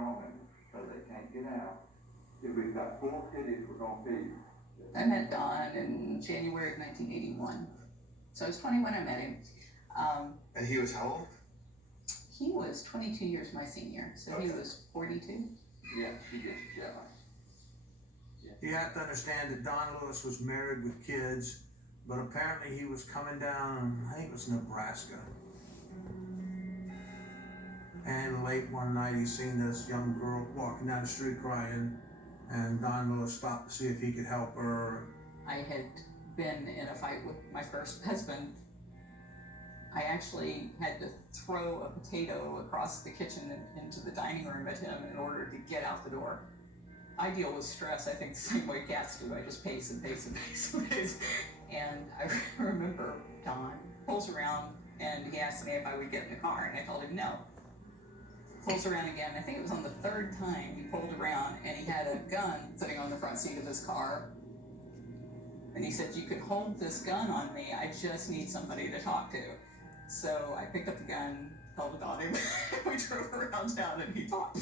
So they can't get out. If we've got 4 cities, we're gonna feed. I met Don in January of 1981. So I was 20 when I met him. And he was how old? He was 22 years my senior, so he was 42. Yeah, she gets jealous. You have to understand that Don Lewis was married with kids, but apparently he was coming down, I think it was Nebraska. And late one night he seen this young girl walking down the street crying, and Don Lewis stopped to see if he could help her. I had been in a fight with my first husband. I actually had to throw a potato across the kitchen and into the dining room at him in order to get out the door. I deal with stress, I think, the same way cats do. I just pace and pace and pace and pace. And I remember Don pulls around and he asked me if I would get in the car, and I told him no. Pulls around again. I think it was on the third time he pulled around, and he had a gun sitting on the front seat of his car. And he said, "You could hold this gun on me. I just need somebody to talk to." So I picked up the gun, held it on him. We drove around town and he talked.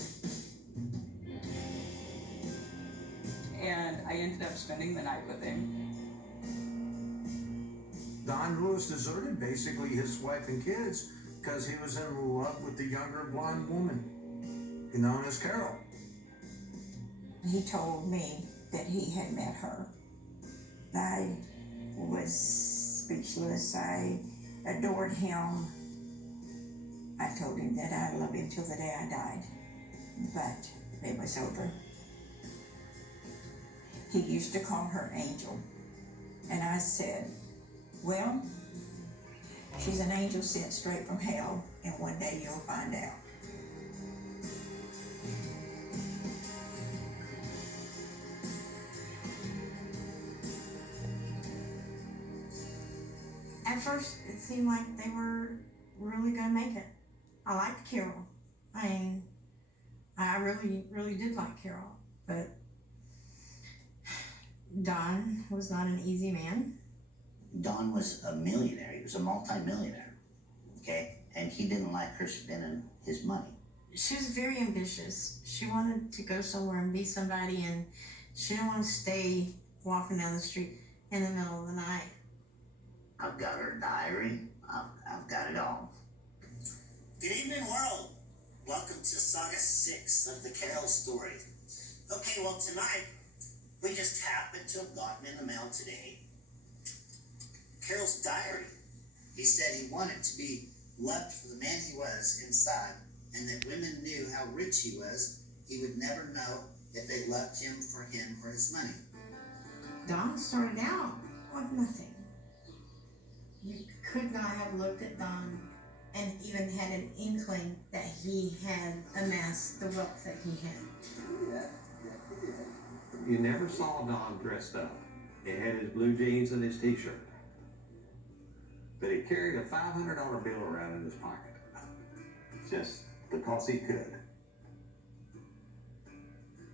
And I ended up spending the night with him. Don Lewis deserted basically his wife and kids because he was in love with the younger blonde woman, known as Carol. He told me that he had met her. I was speechless. I adored him. I told him that I loved him till the day I died, but it was over. He used to call her Angel, and I said, "Well, she's an angel sent straight from hell, and one day you'll find out." At first, it seemed like they were really gonna make it. I liked Carol. I really did like Carol, but Don was not an easy man. Don was a millionaire. He was a multi-millionaire, okay? And he didn't like her spending his money. She was very ambitious. She wanted to go somewhere and be somebody, and she didn't want to stay walking down the street in the middle of the night. I've got her diary. I've got it all. Good evening, world. Welcome to Saga 6 of the Carol story. Okay, well, tonight, we just happened to have gotten in the mail today Carol's diary. He said he wanted to be loved for the man he was inside, and that women knew how rich he was. He would never know if they loved him for his money. Don started out with nothing. You could not have looked at Don and even had an inkling that he had amassed the wealth that he had. You never saw Don dressed up. He had his blue jeans and his t-shirt. But he carried a $500 bill around in his pocket. Just because he could.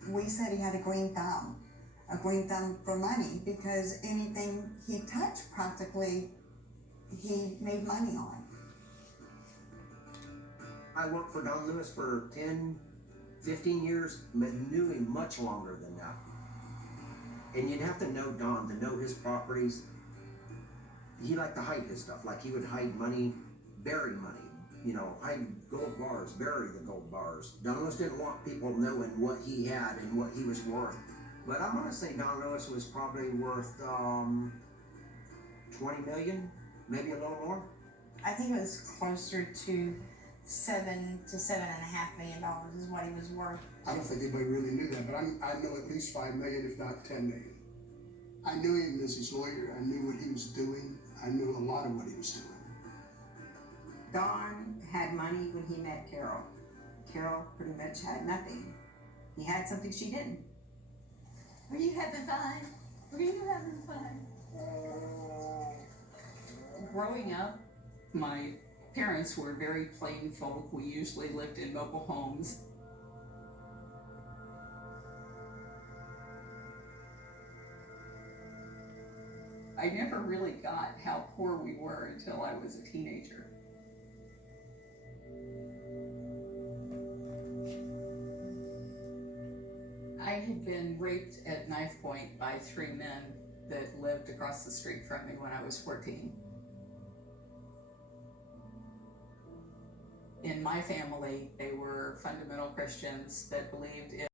We said he had a green thumb for money, because anything he touched practically, he made money on. I worked for Don Lewis for 10, 15 years, but knew him much longer than that. And you'd have to know Don to know his properties. He liked to hide his stuff, like he would hide money, bury money, hide gold bars, bury the gold bars. Don Lewis didn't want people knowing what he had and what he was worth. But I'm gonna say Don Lewis was probably worth 20 million, maybe a little more. I think it was closer to $7 to $7.5 million is what he was worth. I don't think anybody really knew that, but I know at least 5 million, if not 10 million. I knew him as his lawyer. I knew what he was doing. I knew a lot of what he was doing. Don had money when he met Carol. Carol pretty much had nothing. He had something she didn't. Were you having fun? Were you having fun? Growing up, my parents were very plain folk. We usually lived in mobile homes. I never really got how poor we were until I was a teenager. had been raped at knife point by 3 men that lived across the street from me when I was 14. In my family, they were fundamental Christians that believed in